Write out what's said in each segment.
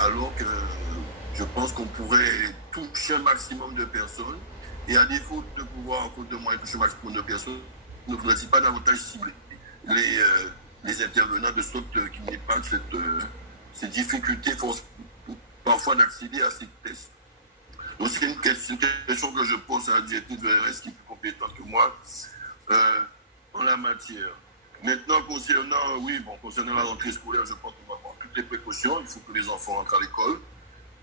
alors que je pense qu'on pourrait toucher un maximum de personnes. Et à défaut de pouvoir, en faute de moyens, toucher un maximum de personnes, ne faudrait-il pas davantage cibler les intervenants de sorte qu'il n'y ait pas cette difficulté parfois d'accéder à ces tests. Donc c'est une question que je pose à la directrice de l'ARS qui est plus compétente que moi en la matière. Maintenant, concernant la rentrée scolaire, je pense qu'on va prendre toutes les précautions. Il faut que les enfants rentrent à l'école.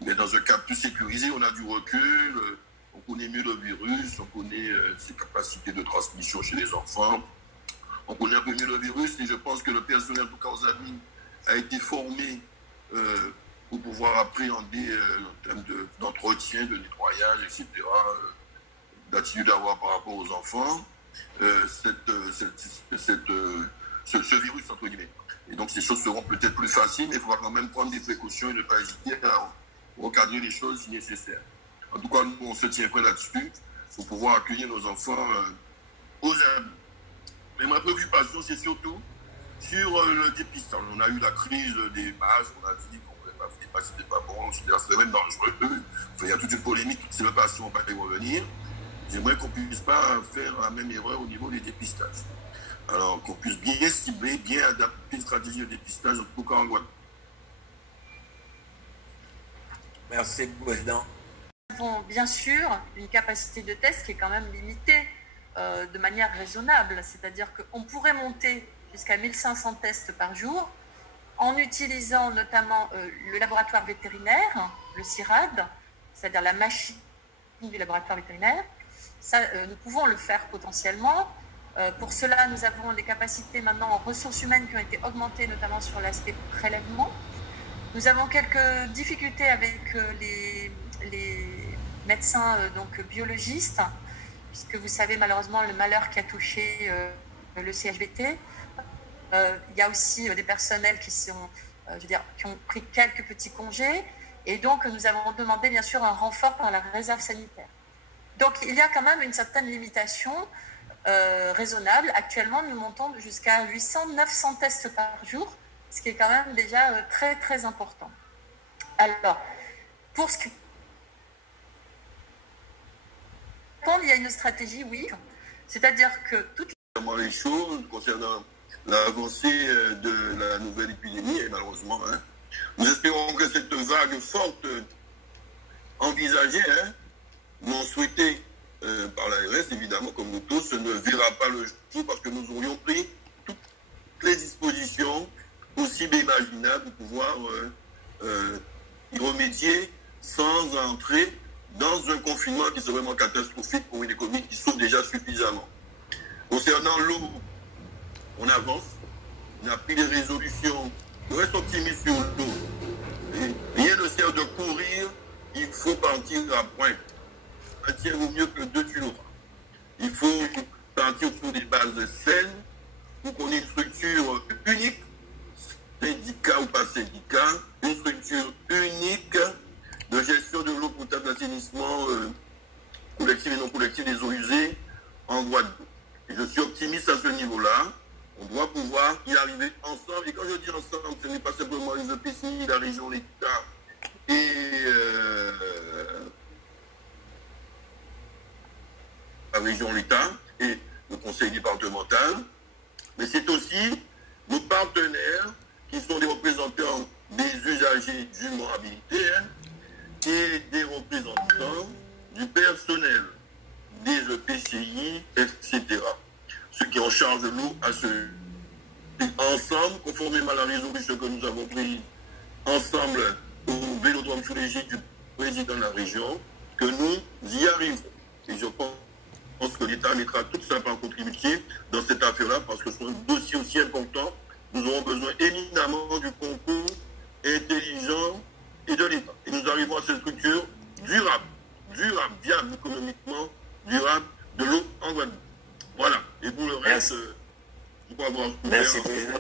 Mais dans un cadre plus sécurisé, on a du recul, on connaît mieux le virus, on connaît ses capacités de transmission chez les enfants, on connaît un peu mieux le virus et je pense que le personnel, en tout cas aux admins, a été formé pour pouvoir appréhender en termes d'entretien, de nettoyage, etc., d'attitude à avoir par rapport aux enfants, ce virus, entre guillemets. Et donc ces choses seront peut-être plus faciles, mais il faudra quand même prendre des précautions et ne pas hésiter à recadrer les choses si nécessaire. En tout cas, nous, on se tient prêt là-dessus pour pouvoir accueillir nos enfants aux abris. Mais ma préoccupation, c'est surtout sur le dépistage. On a eu la crise des masques, on a dit qu'on ne pouvait pas faire des masques, c'était pas bon, c'était même dangereux. Il y a toute une polémique, c'est même pas si on va y revenir. J'aimerais qu'on ne puisse pas faire la même erreur au niveau des dépistages. Alors qu'on puisse bien cibler, bien adapter une stratégie de dépistage, en tout cas en Guadeloupe. Merci, Président. Nous avons bien sûr une capacité de test qui est quand même limitée de manière raisonnable. C'est-à-dire qu'on pourrait monter jusqu'à 1500 tests par jour en utilisant notamment le laboratoire vétérinaire, le CIRAD, c'est-à-dire la machine du laboratoire vétérinaire. Ça, nous pouvons le faire potentiellement. Pour cela, nous avons des capacités maintenant en ressources humaines qui ont été augmentées, notamment sur l'aspect prélèvement. Nous avons quelques difficultés avec les médecins biologistes, puisque vous savez malheureusement le malheur qui a touché le CHBT. Il y a aussi des personnels qui ont pris quelques petits congés, et donc nous avons demandé bien sûr un renfort par la réserve sanitaire. Donc il y a quand même une certaine limitation raisonnable. Actuellement, nous montons jusqu'à 800-900 tests par jour, ce qui est quand même déjà très très important. Alors, pour ce qui il y a une stratégie, oui, c'est-à-dire que toutes les choses concernant l'avancée de la nouvelle épidémie, et malheureusement, nous espérons que cette vague forte envisagée, non souhaitée par l'ARS, évidemment, comme nous tous, ne verra pas le jour parce que nous aurions pris toutes les dispositions possibles et imaginables pour pouvoir y remédier sans entrer dans un confinement qui serait vraiment catastrophique pour une économie qui souffre déjà suffisamment. Concernant l'eau, on avance, on a pris des résolutions, on reste optimiste sur l'eau. Rien ne sert de courir, il faut partir à point. Un tiers vaut mieux que deux tu l'auras. Il faut partir sur des bases saines pour qu'on ait une structure unique, syndicat ou pas syndicat, une structure unique de gestion de l'eau potable, d'assainissement collectif et non collectif des eaux usées en Guadeloupe. Et je suis optimiste à ce niveau-là. On doit pouvoir y arriver ensemble. Et quand je dis ensemble, ce n'est pas simplement les EPCI, la région, l'État et la région, l'État et le conseil départemental, mais c'est aussi nos partenaires qui sont des représentants des usagers dûment habilités et des représentants du personnel, des EPCI, etc. Ceux qui en charge de l'eau à ce ensemble, conformément à la résolution que nous avons prise ensemble au Vélodrome sous l'égide du président de la région, que nous y arrivons. Et je pense que l'État mettra toute sa part contributive dans cette affaire-là, parce que c'est un dossier aussi important. Nous aurons besoin éminemment du concours intelligent et de l'État. Et nous arrivons à cette structure durable, viable économiquement, durable de l'eau en Guadeloupe. Voilà. Et pour le reste, je crois avoir Merci, Président.